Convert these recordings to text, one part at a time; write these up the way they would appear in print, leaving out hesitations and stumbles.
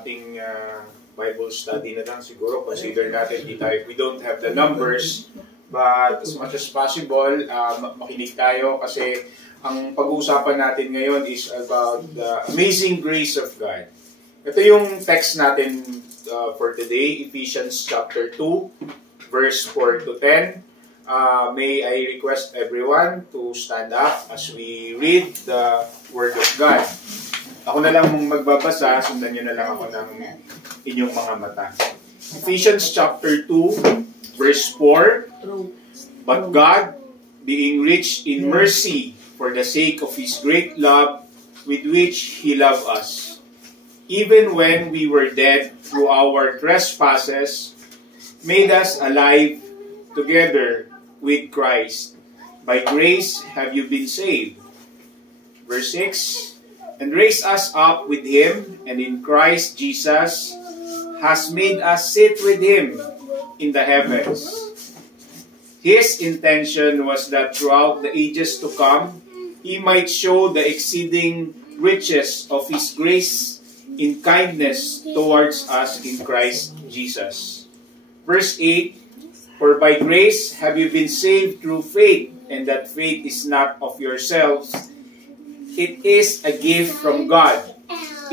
ating Bible study na lang siguro. Consider natin, we don't have the numbers, but as much as possible, makinig tayo kasi ang pag-uusapan natin ngayon is about the amazing grace of God. Ito yung text natin for today, Ephesians chapter 2, verse 4 to 10. May I request everyone to stand up as we read the Word of God. Ako na lang magbabasa, sundan nyo na lang ako ng inyong mga mata. Ephesians chapter 2, verse 4. But God, being rich in mercy, for the sake of His great love with which He loved us, even when we were dead through our trespasses, made us alive together with Christ. By grace have you been saved. Verse 6, and raised us up with Him, and in Christ Jesus has made us sit with Him in the heavens. His intention was that throughout the ages to come, He might show the exceeding riches of His grace in kindness towards us in Christ Jesus. Verse 8, for by grace have you been saved through faith, and that faith is not of yourselves. It is a gift from God.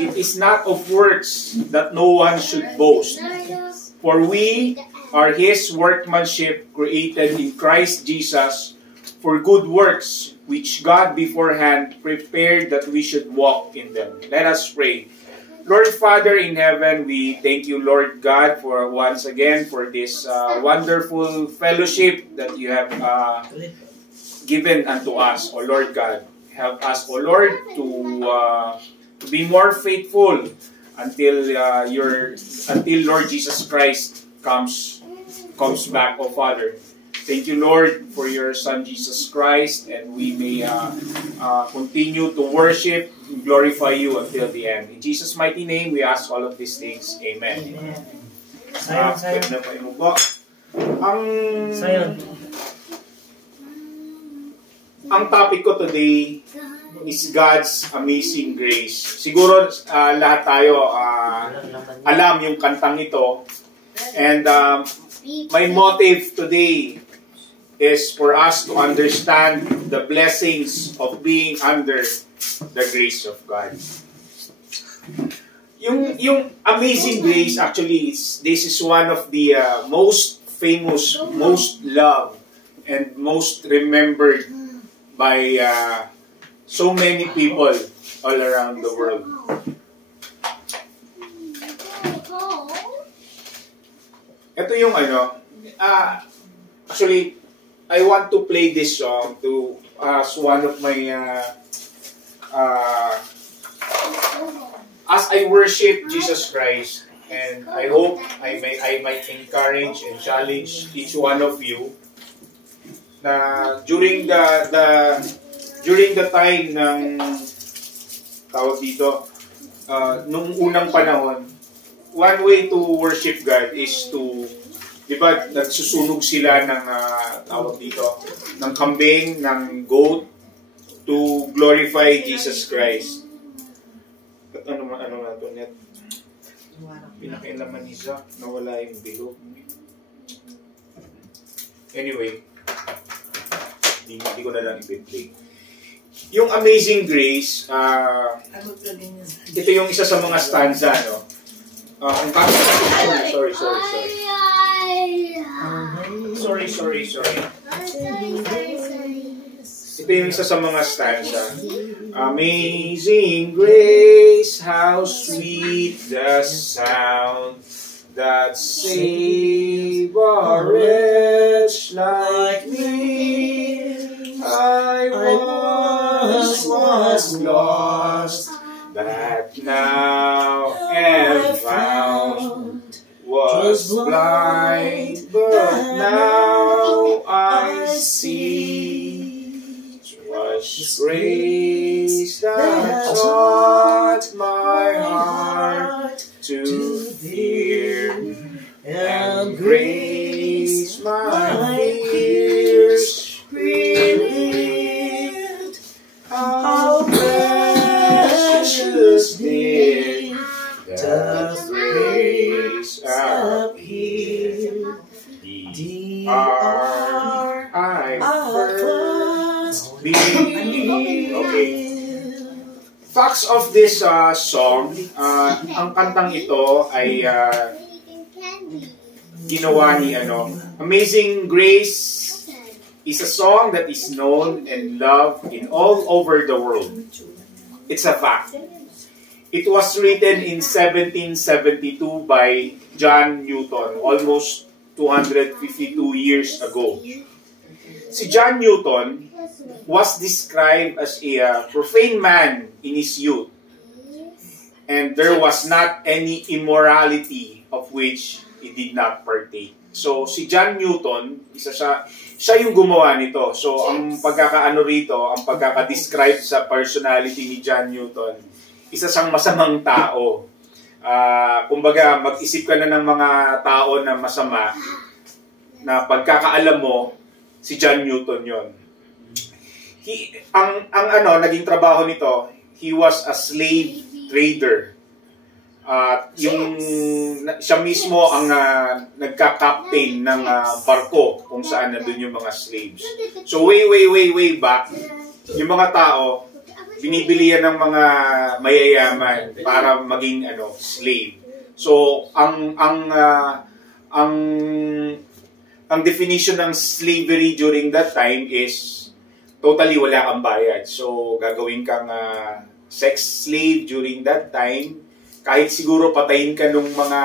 It is not of works, that no one should boast. For we are His workmanship, created in Christ Jesus for good works, which God beforehand prepared that we should walk in them. Let us pray. Lord Father in heaven, we thank you, Lord God, for once again for this wonderful fellowship that you have given unto us, O Lord God. Help us, O Lord, to be more faithful until Lord Jesus Christ comes back, O Father. Thank you, Lord, for your Son, Jesus Christ, and we may continue to worship and glorify you until the end. In Jesus' mighty name, we ask all of these things. Amen. Ang topic ko today is God's amazing grace. Siguro lahat tayo alam yung kantang ito. And my motive today is for us to understand the blessings of being under the grace of God. Yung amazing grace, actually, this is one of the most famous, most loved, and most remembered by so many people all around the world. Ito yung actually, I want to play this song as one of my as I worship Jesus Christ, and I hope I might encourage and challenge each one of you na during the time ng tawag dito nung unang panahon, one way to worship God is to, di ba, nagsusunog sila ng tawag dito, ng kambing, ng goat, to glorify Jesus Christ. At ano na ito, net? Pinakailaman ni Zach, nawala yung bilog. Anyway, hindi ko na lang i-play. Yung Amazing Grace, ito yung isa sa mga stanza, no? Sorry. Ito yung isa sa mga stanza. Amazing grace, how sweet the sound that saved a wretch like me. I once was lost, but now am found. Was blind, but now I see. Was grace that taught my heart to fear, and grace my fears relieved. How precious did the just raise up here. D-R-I first believe. Okay. Facts of this song, ang kantang ito ay ginawa ni Amazing Grace is a song that is known and loved in all over the world. It's a fact. It was written in 1772 by John Newton, almost 252 years ago. Si John Newton was described as a profane man in his youth, and there was not any immorality of which he did not partake. So, si John Newton, siya yung gumawa nito. So, ang pagkaka-describe sa personality ni John Newton, isa siyang masamang tao. Kumbaga, mag-isip ka na ng mga tao na masama, na pagkakaalam mo, si John Newton yon. Naging trabaho nito, he was a slave trader. Siya mismo ang nagka-captain ng barko kung saan nandun yung mga slaves. So way back, yung mga tao, binibilihan ng mga mayayaman para maging slave. So ang definition ng slavery during that time is totally wala kang bayad. So gagawin kang sex slave during that time. Kahit siguro patayin ka nung mga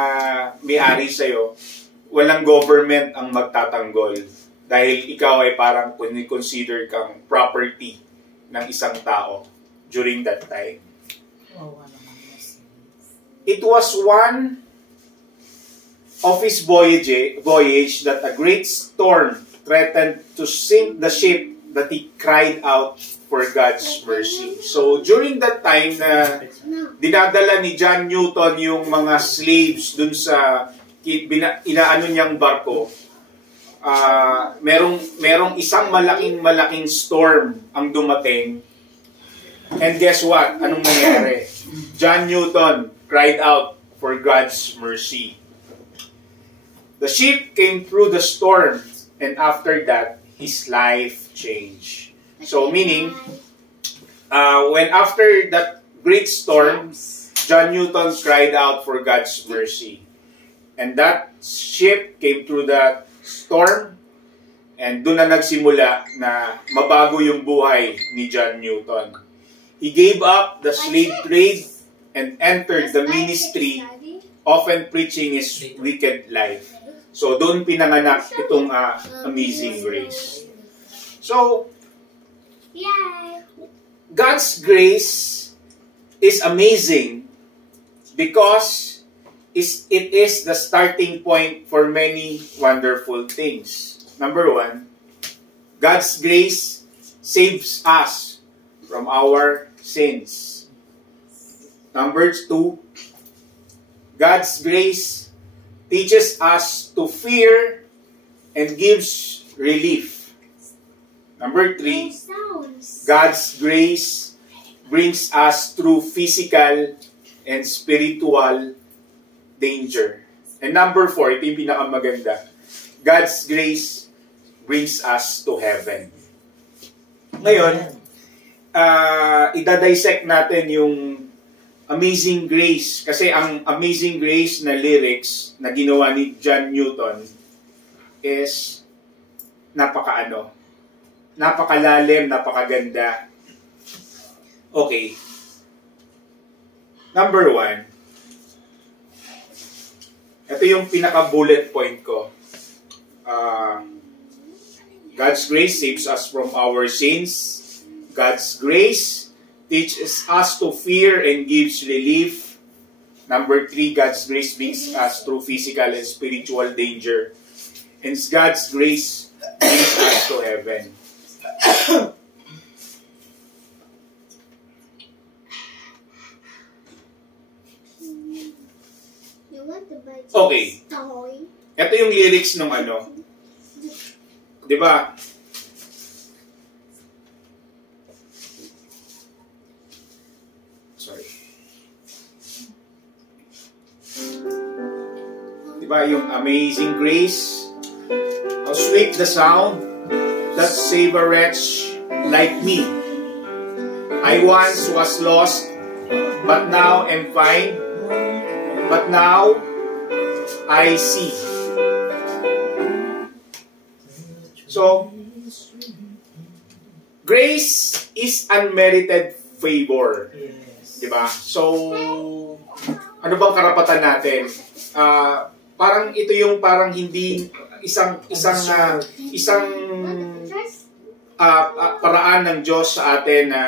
may-ari sa'yo, walang government ang magtatanggol. Dahil ikaw ay parang consider kang property ng isang tao during that time. It was one of his voyage that a great storm threatened to sink the ship that he cried out for God's mercy. So, during that time na dinadala ni John Newton yung mga slaves dun sa inaano niyang barko, merong isang malaking storm ang dumating. And guess what? Anong nangyari? John Newton cried out for God's mercy. The ship came through the storm, and after that, his life changed. So, meaning, when after that great storm, John Newton cried out for God's mercy. And that ship came through the storm, and doon na nagsimula na mabago yung buhay ni John Newton. He gave up the slave trade and entered the ministry, often preaching his wicked life. So, doon pinanganak itong Amazing Grace. So, God's grace is amazing because it is the starting point for many wonderful things. Number one, God's grace saves us from our sins. Number two, God's grace teaches us to fear and gives relief. Number three, God's grace brings us through physical and spiritual danger. And number four, ito yung pinakamaganda, God's grace brings us to heaven. Ngayon, idadissect natin yung Amazing Grace. Kasi ang Amazing Grace na lyrics na ginawa ni John Newton is napakalalim, napakaganda. Okay. Number one, ito yung pinaka-bullet point ko. God's grace saves us from our sins. God's grace teaches us to fear and gives relief. Number three, God's grace brings us through physical and spiritual danger. And God's grace brings us to heaven. Okay. Ito yung lyrics ng di ba? Sorry. Diba yung Amazing Grace? How sweet the sound that saved a wretch like me. I once was lost, but now am find. But now I see. So, grace is unmerited favor. Diba? So, ano bang karapatan natin? Parang ito yung parang hindi isang paraan ng Diyos sa atin na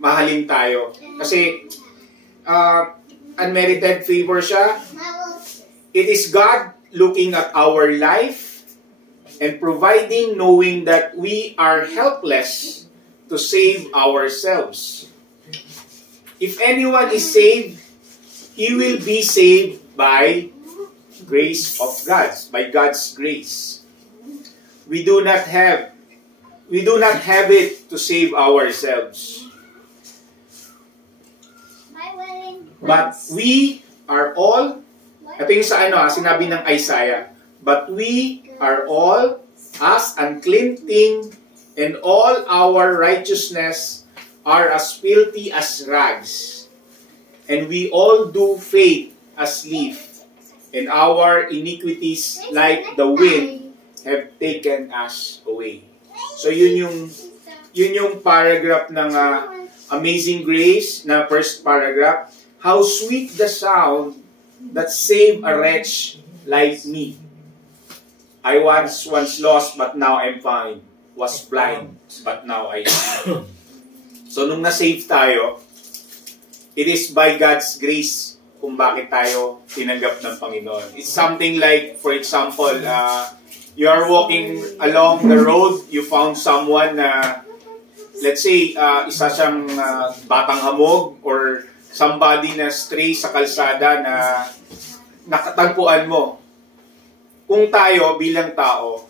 mahalin tayo. Kasi unmerited favor siya. It is God looking at our life and providing, knowing that we are helpless to save ourselves. If anyone is saved, he will be saved by grace of God, by God's grace. We do not have it to save ourselves. But we are all, ito yung sa sinabi ng Isaiah, but we are all as unclean thing, and all our righteousness are as filthy as rags. And we all do fade as leaf, and our iniquities like the wind have taken us away. So yun yung paragraph ng Amazing Grace na first paragraph. How sweet the sound that saved a wretch like me. I once lost, but now I'm found. Was blind, but now I see. So nung na-save tayo, it is by God's grace kung bakit tayo tinanggap ng Panginoon. It's something like, for example, you are walking along the road, you found someone na, let's say, isa siyang batang hamog or somebody na stray sa kalsada na nakatagpuan mo. Kung tayo bilang tao,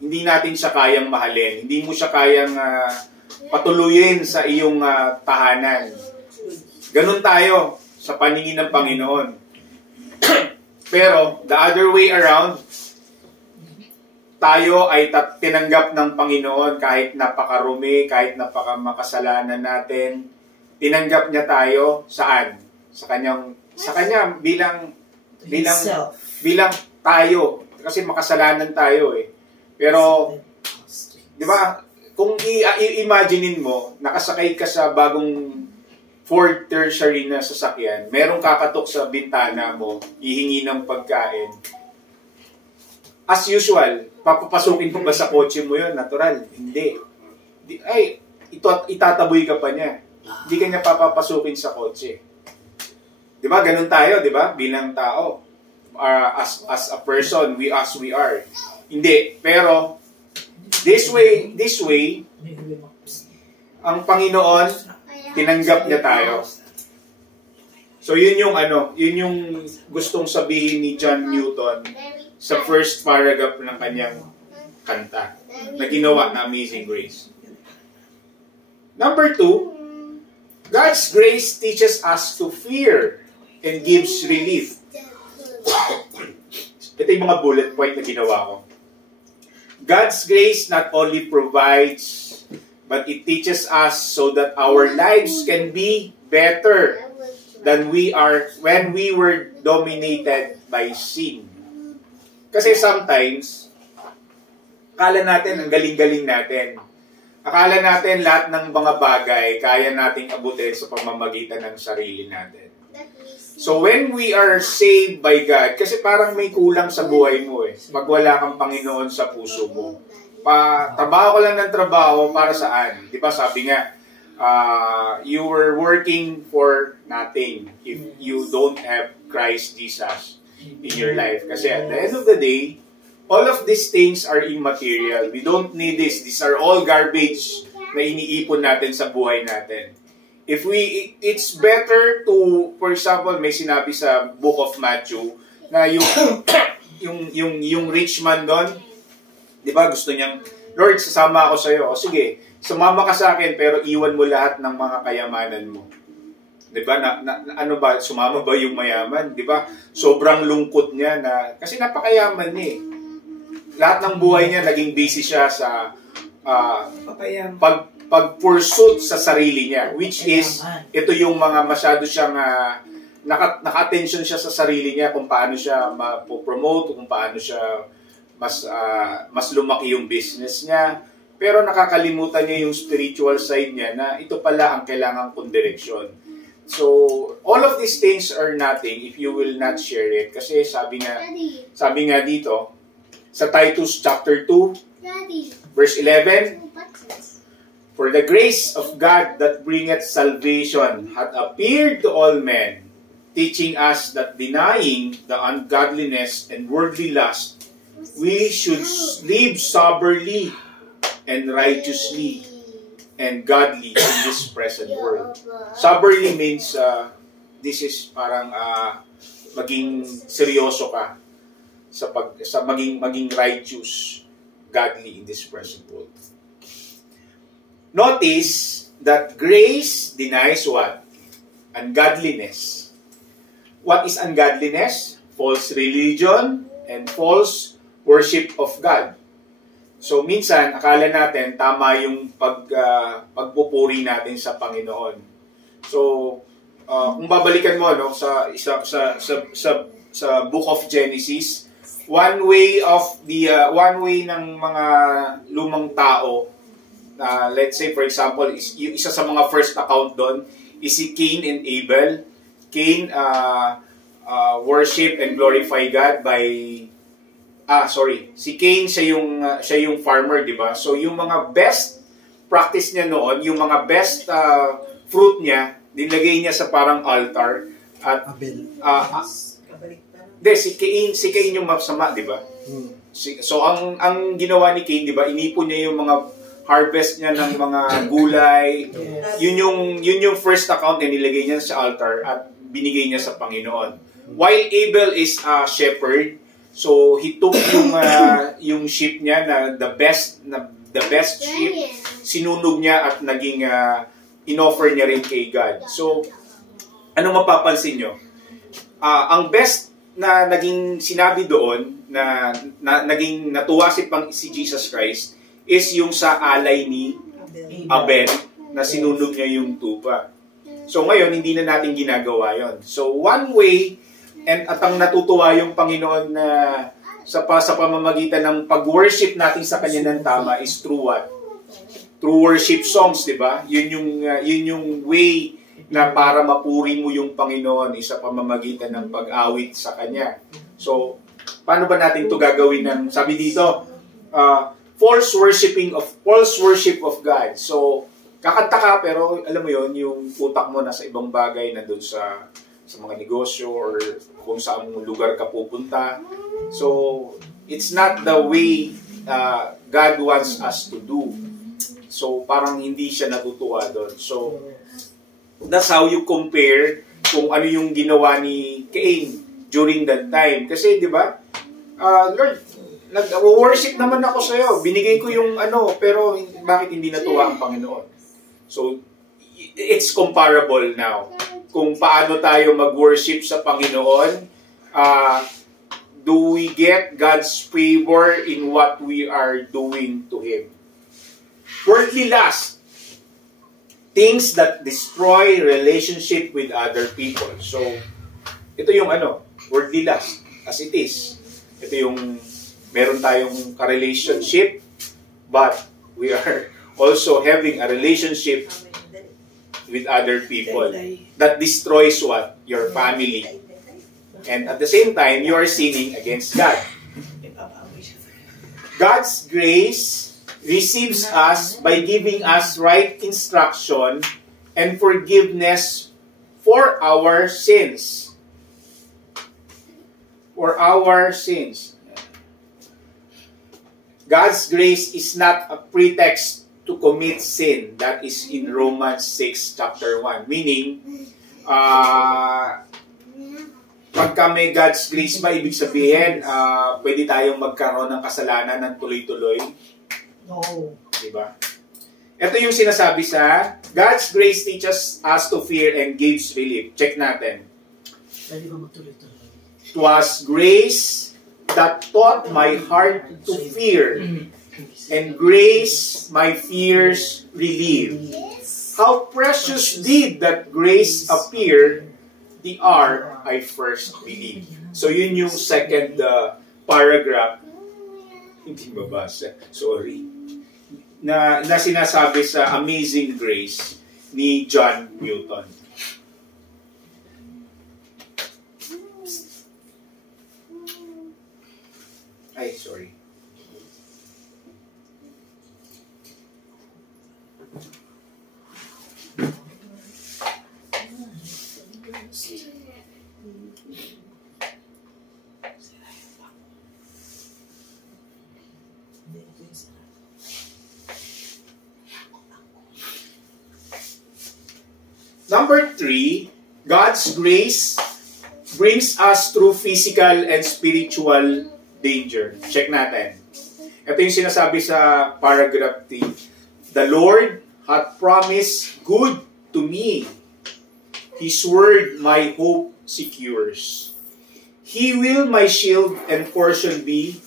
hindi natin siya kayang mahalin, hindi mo siya kayang patuluyin sa iyong tahanan. Ganun tayo sa paningin ng Panginoon. Pero, the other way around, tayo ay tinanggap ng Panginoon kahit napakarumi, kahit napakamakasalanan natin. Tinanggap niya tayo saan? Sa kanya bilang tayo, kasi makasalanan tayo eh. Pero 'di ba, kung i-imaginein mo, nakasakay ka sa bagong Ford tertiary na sasakyan, merong kakatok sa bintana mo, hihingi ng pagkain. As usual, papapasukin mo ba sa kotse mo 'yon? Natural, hindi. Itataboy ka pa niya. Hindi ka niya papapasukin sa kotse. 'Di ba? Ganun tayo, 'di ba? Bilang tao. As a person, we are. Hindi, pero this way ang Panginoon tinanggap niya tayo. So yun yung gustong sabihin ni John Newton sa first paragraph ng kanyang kanta na ginawa na Amazing Grace. Number 2, God's grace teaches us to fear and gives relief. Ito yung mga bullet point na ginawa ko. God's grace not only provides, but it teaches us so that our lives can be better than we are when we were dominated by sin. Kasi sometimes, akala natin ang galing-galing natin. Akala natin lahat ng mga bagay kaya nating abutin sa pamamagitan ng sarili natin. So when we are saved by God, kasi parang may kulang sa buhay mo eh, pag wala kang Panginoon sa puso mo. Trabaho ko lang ng trabaho para saan? Di ba sabi nga, you were working for nothing if you don't have Christ Jesus in your life. Kasi at the end of the day, all of these things are immaterial. We don't need this. These are all garbage na iniipon natin sa buhay natin. It's better to, for example, may sinabi sa Book of Matthew na yung rich man doon, di ba gusto niyang, Lord, sasama ako sa iyo. O sige, sumama ka sa akin pero iwan mo lahat ng mga kayamanan mo. 'Di ba? Ano ba, sumama ba yung mayaman? 'Di ba? Sobrang lungkot niya na kasi napakayaman niya eh. Lahat ng buhay niya naging busy siya sa pag-pursuit sa sarili niya, which is ito yung mga masyado siyang naka-attention siya sa sarili niya, kung paano siya ma-promote, kung paano siya mas lumaki yung business niya. Pero nakakalimutan niya yung spiritual side niya na ito pala ang kailangan kong direksyon. So, all of these things are nothing if you will not share it. Kasi sabi nga dito, sa Titus chapter 2, verse 11, "For the grace of God that bringeth salvation hath appeared to all men, teaching us that denying the ungodliness and worldly lust, we should live soberly and righteously and godly in this present world." Soberly means this is parang maging seryoso ka sa maging righteous, godly in this present world. Notice that grace denies what? Ungodliness. What is ungodliness? False religion and false worship of God. So minsan akala natin tama yung pagpupuri natin sa Panginoon. So kung babalikan mo no sa Book of Genesis, one way ng mga lumang tao, let's say for example, isa sa mga first account doon is si Cain and Abel. Cain worship and glorify God by si Cain siya yung farmer, di ba? So yung mga best practice niya noon, yung mga best fruit niya, nilagay niya sa parang altar at si Cain yung masama, di ba? So ang ginawa ni Cain, di ba? Inipon niya yung mga harvest niya ng mga gulay. Yes. Yun yung first account na nilagay niya sa altar at binigay niya sa Panginoon. While Abel is a shepherd, so he took yung sheep niya na the best sheep, sinunog niya at naging inoffer niya rin kay God. So ano mapapansin nyo? Ang best na naging sinabi doon na naging natuwa si Jesus Christ is yung sa alay ni Abel na sinunog niya yung tupa. So ngayon hindi na natin ginagawa yon. So one way at ang natutuwa yung Panginoon na sa pamamagitan ng pag-worship natin sa Kanya ng tama is through what? Through worship songs, di ba? Yun yung way na para mapuri mo yung Panginoon sa pamamagitan ng pag-awit sa Kanya. So, paano ba natin to gagawin? Sabi dito, false worship of God. So, kakanta ka pero alam mo yon, yung utak mo nasa ibang bagay, nandun sa mga negosyo or kung saan lugar ka pupunta. So, it's not the way God wants us to do. So, parang hindi siya natutuwa doon. So, that's how you compare kung ano yung ginawa ni Cain during that time. Kasi, di ba, Lord, nag-worship naman ako sa'yo. Binigay ko yung pero bakit hindi natuwa ang Panginoon? So, it's comparable now. Kung paano tayo mag-worship sa Panginoon, do we get God's favor in what we are doing to Him? Worldly lust, things that destroy relationship with other people. So, ito yung worldly lust, as it is. Ito yung meron tayong ka-relationship, but we are also having a relationship with other people that destroys what? Your family. And at the same time, you are sinning against God. God's grace receives us by giving us right instruction and forgiveness for our sins. For our sins. God's grace is not a pretext to commit sin. That is in Romans 6 chapter 1. Meaning, pagka may God's grace ba, ibig sabihin, pwede tayong magkaroon ng kasalanan ng tuloy-tuloy? No. Diba? Ito yung sinasabi sa God's grace teaches us to fear and gives relief. Check natin. Pwede ba magtuloy-tuloy? It was grace that taught my heart to fear, and grace my fears relieved. How precious did that grace appear the hour I first believed. So yun yung second paragraph. Hindi mabasa. Sorry. Na sinasabi sa Amazing Grace ni John Newton. Ay, sorry. Number 3, God's grace brings us through physical and spiritual danger. Check natin. Ito yung sinasabi sa paragraph 3. The Lord hath promised good to me. His word my hope secures. He will my shield and portion be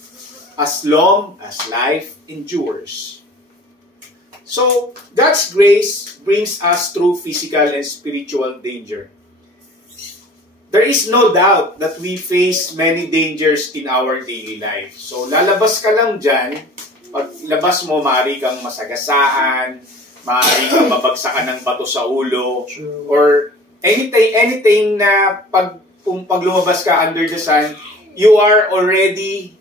as long as life endures. So, God's grace brings us through physical and spiritual danger. There is no doubt that we face many dangers in our daily life. So, lalabas ka lang dyan, pag labas mo, maaari kang masagasaan, maaari kang mabagsakan ng bato sa ulo, or anything na pag lumabas ka under the sun, you already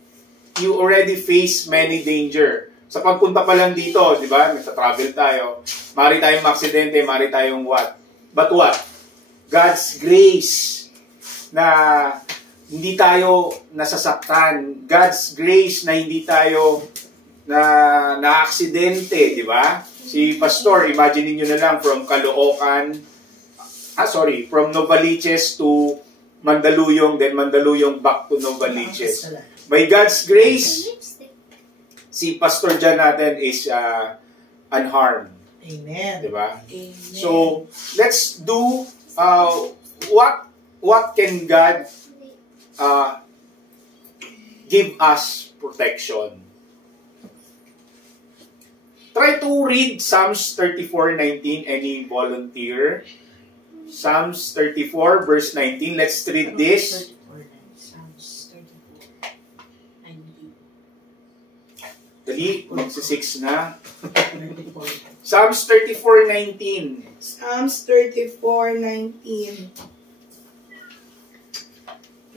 face many danger. Sa pagpunta pa lang dito, di ba, nagsa-travel tayo, maaari tayong maksidente, maaari tayong what? But what? God's grace na hindi tayo nasasaktan. God's grace na hindi tayo na-aksidente, di ba? Si Pastor, imagine niyo na lang from from Novaliches to Mandaluyong, then Mandaluyong back to Novaliches. By God's grace, si Pastor dyan natin is unharmed. Amen. Diba? Amen. So, let's do what can God give us protection. Try to read Psalms 34:19. Any volunteer? Psalms 34 verse 19. Let's read this. Dali, magsa-6 na. Psalms 34:19. Psalms 34:19.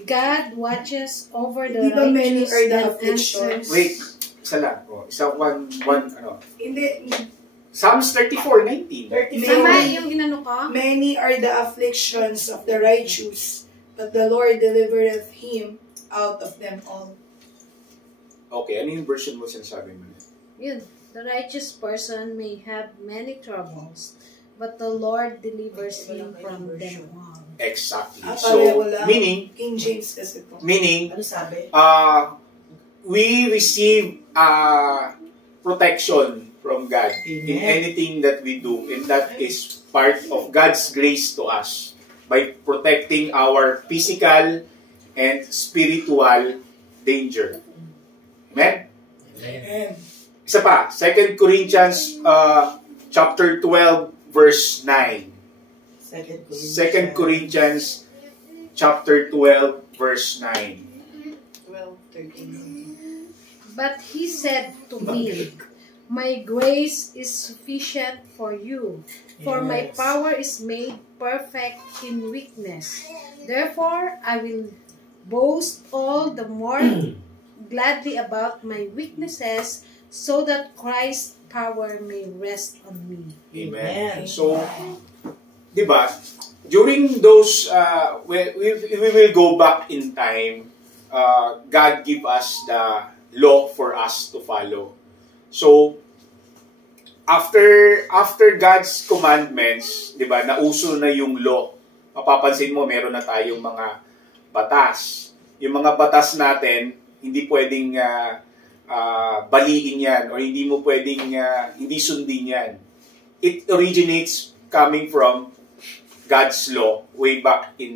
God watches over the Di ba many righteous are the and afflictions? answers. Wait, isa lang. One, ano. Hindi. Psalms 34:19. Tama yung inano ko? Many are the afflictions of the righteous, but the Lord delivereth him out of them all. Okay, ano yung version mo sinasabi mo? Yun. The righteous person may have many troubles, but the Lord delivers him from them all. Exactly. So, meaning, King James kasi ito. Meaning, Ano sabi? we receive protection from God Amen. in anything that we do, and that is part of God's grace to us by protecting our physical and spiritual danger. Amen? Amen. Isa pa, 2 Corinthians chapter 12 verse 9. 2 Corinthians chapter 12 verse 9. 12:13. But he said to me, my grace is sufficient for you, for my power is made perfect in weakness. Therefore, I will boast all the more gladly about my weaknesses, so that Christ's power may rest on me. Amen. So, di ba, during those, we will go back in time, God give us the law for us to follow. So, after God's commandments, di ba, nauso na yung law. Mapapansin mo, meron na tayong mga batas. Yung mga batas natin, hindi pwedeng baliin yan or hindi mo pwedeng hindi sundin yan. It originates coming from God's law way back in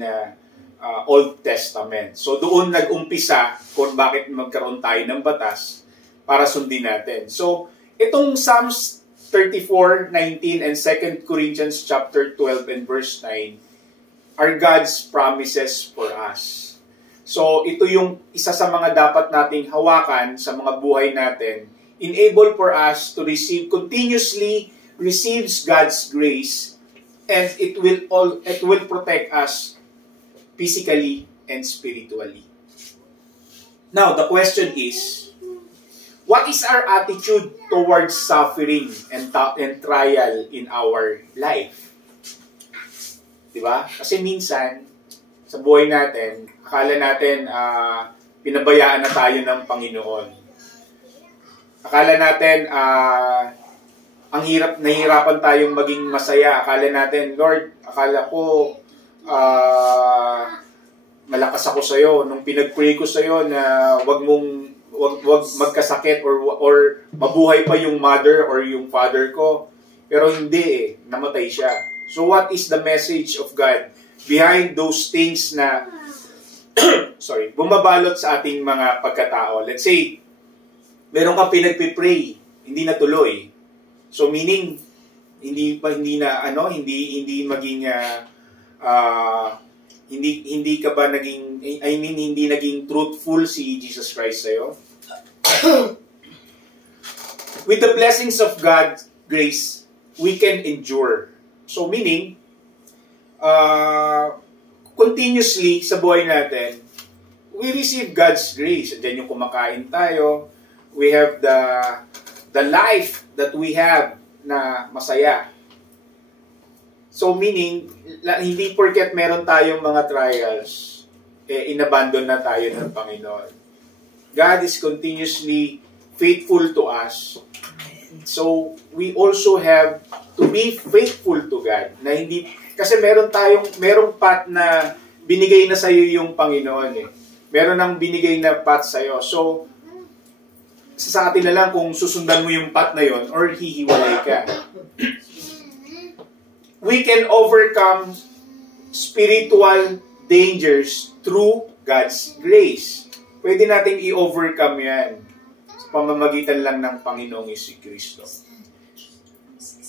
Old Testament. So doon nag-umpisa kung bakit magkaroon tayo ng batas para sundin natin. So itong Psalms 34:19 and 2 Corinthians chapter 12 and verse 9 are God's promises for us. So ito yung isa sa mga dapat nating hawakan sa mga buhay natin, enable for us to receive continuously receives God's grace, and it will protect us physically and spiritually. Now the question is, what is our attitude towards suffering and trial in our life? Diba? Kasi minsan, sa buhay natin, akala natin pinabayaan na tayo ng Panginoon. Akala natin nahihirapan tayong maging masaya. Akala natin, Lord, akala ko malakas ako sa iyo nung pinag-pray ko sa iyo na wag magkasakit or mabuhay pa yung mother or yung father ko. Pero hindi namatay siya. So what is the message of God behind those things na bumabalot sa ating mga pagkatao? Let's say meron ka pinagpipray, hindi natuloy. So meaning hindi ka ba naging hindi naging truthful si Jesus Christ sa'yo? With the blessings of God's grace, we can endure. So meaning continuously sa buhay natin, we receive God's grace. Diyan yung kumakain tayo, we have the life that we have na masaya. So meaning, hindi porket meron tayong mga trials, inabandon na tayo ng Panginoon. God is continuously faithful to us. So we also have to be faithful to God. Na hindi, kasi merong path na binigay na sa iyo yung Panginoon Meron nang binigay na path sa iyo. So sa atin na lang kung susundan mo yung path na yon or hihiwalay ka. We can overcome spiritual dangers through God's grace. Pwede natin i-overcome yan sa pamamagitan lang ng Panginoong Jesucristo.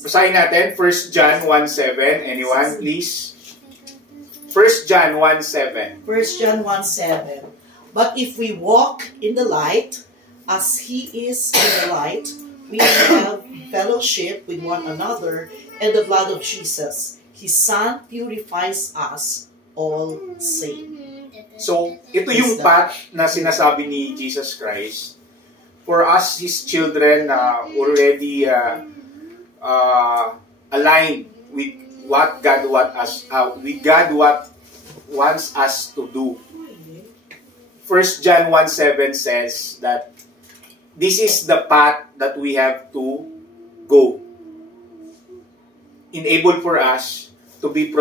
Basahin natin 1 John 1:7. Anyone, please? 1 John 1:7. 1 John 1:7. But if we walk in the light, as He is in the light, we have fellowship with one another, and the blood of Jesus, His Son, purifies us all sin. So, ito yung path na sinasabi ni Jesus Christ. For us, His children, already aligned with what God wants us to do. 1 John 1:7 says that this is the path that we have to go. Enable for us to be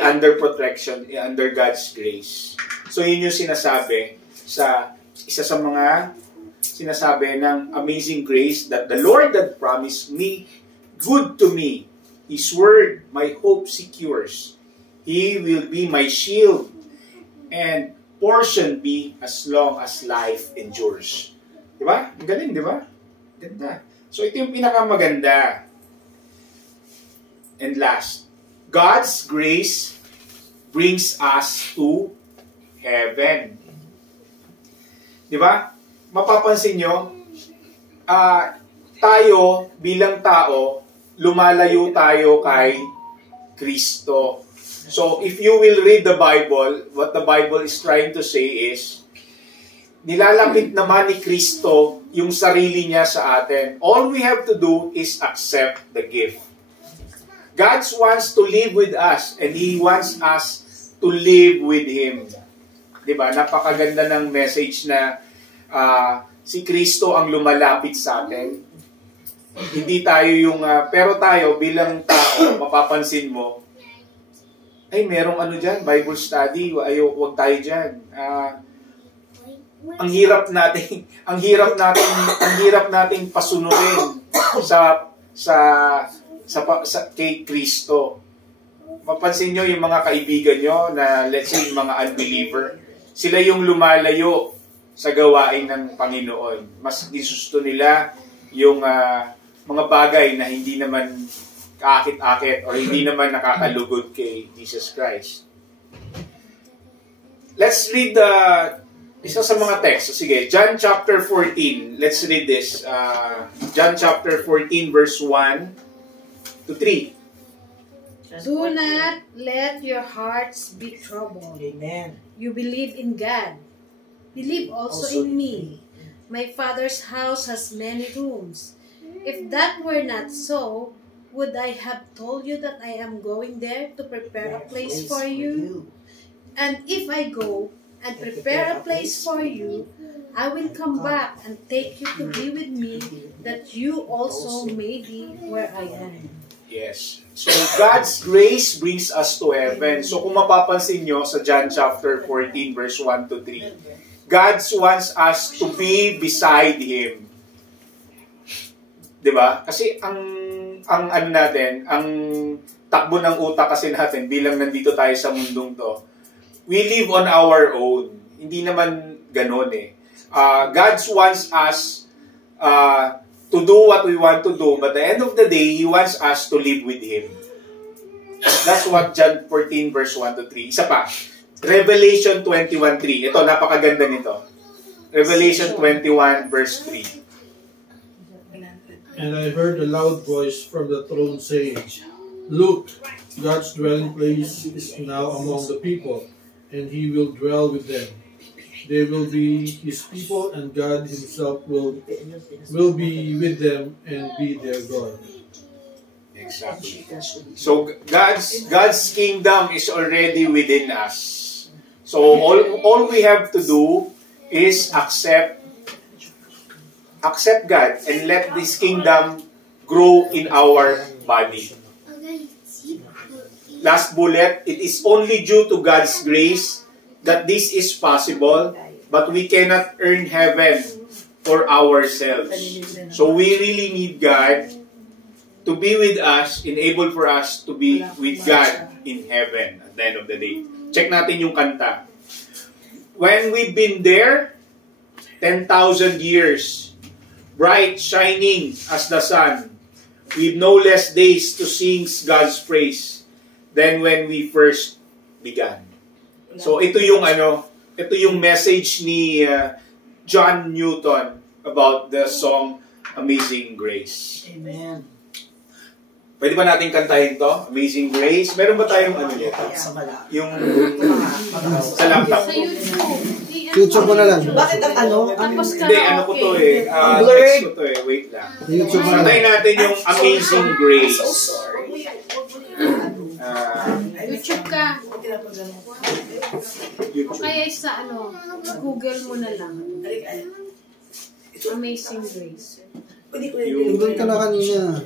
under protection, under God's grace. So yun yung sinasabi sa isa sa mga sinasabi ng amazing grace that the Lord that promised me good to me. His word, my hope secures. He will be my shield and portion be as long as life endures. Diba? Ang galing, diba? Ganda. So ito yung pinakamaganda. And last, God's grace brings us to heaven. Diba? Mapapansin nyo, tayo bilang tao, lumalayo tayo kay Kristo. So, if you will read the Bible, what the Bible is trying to say is, nilalapit naman ni Kristo yung sarili niya sa atin. All we have to do is accept the gift. God wants to live with us and He wants us to live with Him. Diba? Napakaganda ng message na si Kristo ang lumalapit sa atin. Hindi tayo yung, pero tayo bilang tao, mapapansin mo, ay merong ano dyan, Bible study, wag tayo dyan. ang hirap nating pasunurin sa kay Kristo. Mapansin nyo yung mga kaibigan nyo na let's say yung mga unbeliever, sila yung lumalayo sa gawain ng Panginoon. Mas gisusto nila yung mga bagay na hindi naman kaakit-akit o hindi naman nakakalugod kay Jesus Christ. Let's read isa sa mga text. So, sige, John chapter 14. Let's read this. John chapter 14 verse 1 to 3. Do not let your hearts be troubled. Amen. You believe in God. Believe also in me. My Father's house has many rooms. If that were not so, would I have told you that I am going there to prepare a place for you? And if I go and prepare a place for you, I will come back and take you to be with me, that you also may be where I am. Yes. So, God's grace brings us to heaven. So, kung mapapansin nyo sa John chapter 14 verse 1 to 3, God wants us to be beside Him. Diba? Kasi ang ano natin, ang takbo ng utak kasi natin bilang nandito tayo sa mundong to, we live on our own. Hindi naman ganon eh. God wants us to do what we want to do, but at the end of the day, He wants us to live with Him. That's what John 14 verse 1 to 3. Isa pa, Revelation 21:3. Ito, napakaganda nito. Revelation 21 verse 3. And I heard a loud voice from the throne saying, Look, God's dwelling place is now among the people, and He will dwell with them. They will be His people, and God Himself will be with them and be their God. Exactly. So God's kingdom is already within us. So all we have to do is accept God and let this kingdom grow in our body. Last bullet, it is only due to God's grace that this is possible, but we cannot earn heaven for ourselves. So we really need God to be with us, enable for us to be with God in heaven at the end of the day. Check natin yung kanta. When we've been there, 10,000 years, bright, shining as the sun, we've no less days to sing God's praise than when we first began. So ito yung message ni John Newton about the song Amazing Grace. Amen. Pwede ba natin kantahin to? Amazing Grace. Meron ba tayong ano nito? Yung sa laptop Sa ko. YouTube. YouTube mo na lang. Bakit ang ano? Tapos Hindi, ano ko to eh. blurred. Text ko to eh. Wait lang. YouTube mo na lang. Kantahin natin yung Amazing Grace. So sorry. YouTube ka. YouTube. O kaya sa Google mo na lang. Amazing Grace. Doon ka na kanina.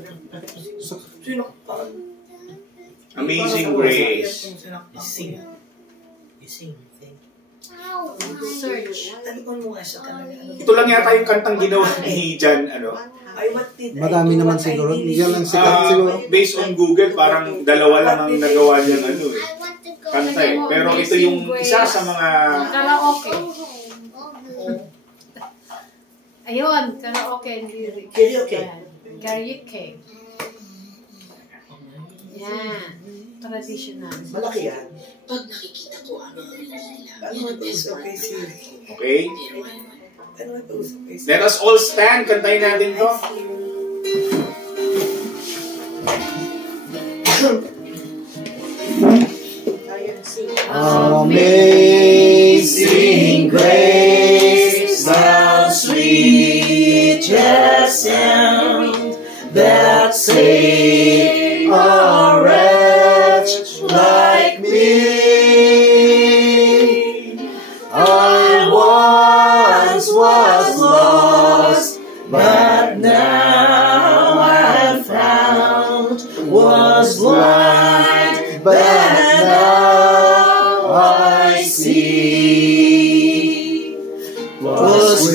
Amazing Grace. Search. Ito lang yata yung kantang ginawa ni John, Madami naman siguro. Yan lang sikat siguro. Based on Google, parang dalawa lang ang nagawa niyang kanta eh. Pero ito yung isa sa mga... Karaoke. Ayun, karaoke. Karaoke. Karaoke. Yan. Traditional. Malaki yan. Pag nakikita ko ang mga nila, Okay? Let us all stand. Kantayin natin to. Amazing grace, how sweet the sound that saved a wretch like me. I once was lost, but now I'm found. Was blind, but now I see.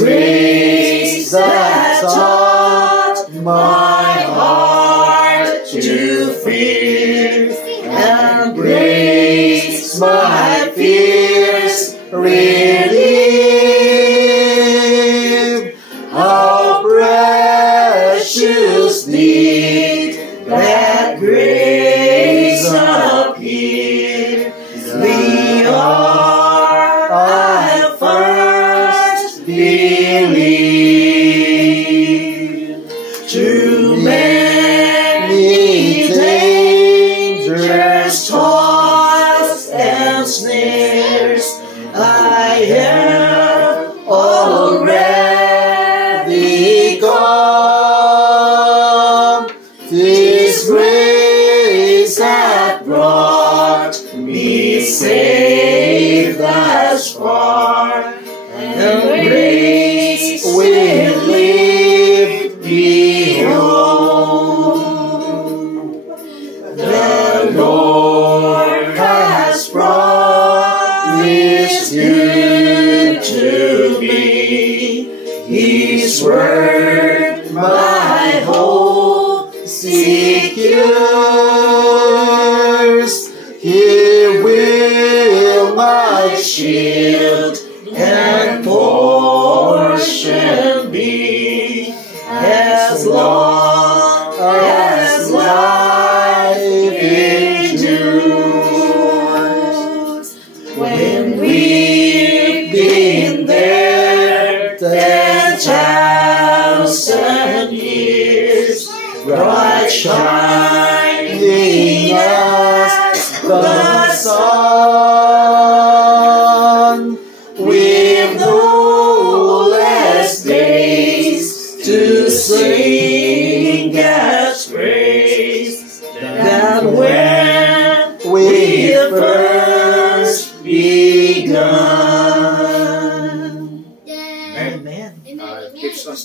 grace that taught my heart to fear, and grace my fears relieve. How precious did that grace appear the hour I first believed. Too many dangers, toils, and snares I have already gone. 'Tis grace that brought me safe thus far, and grace will lift me home. The Lord has promised you to me, His word my hope secures. He will my shield and portion be, as long as life endures. When we've been there 10,000 years, bright shining as the sun, with no less days to sing God's praise than when we first begun. Amen. Amen. Keeps on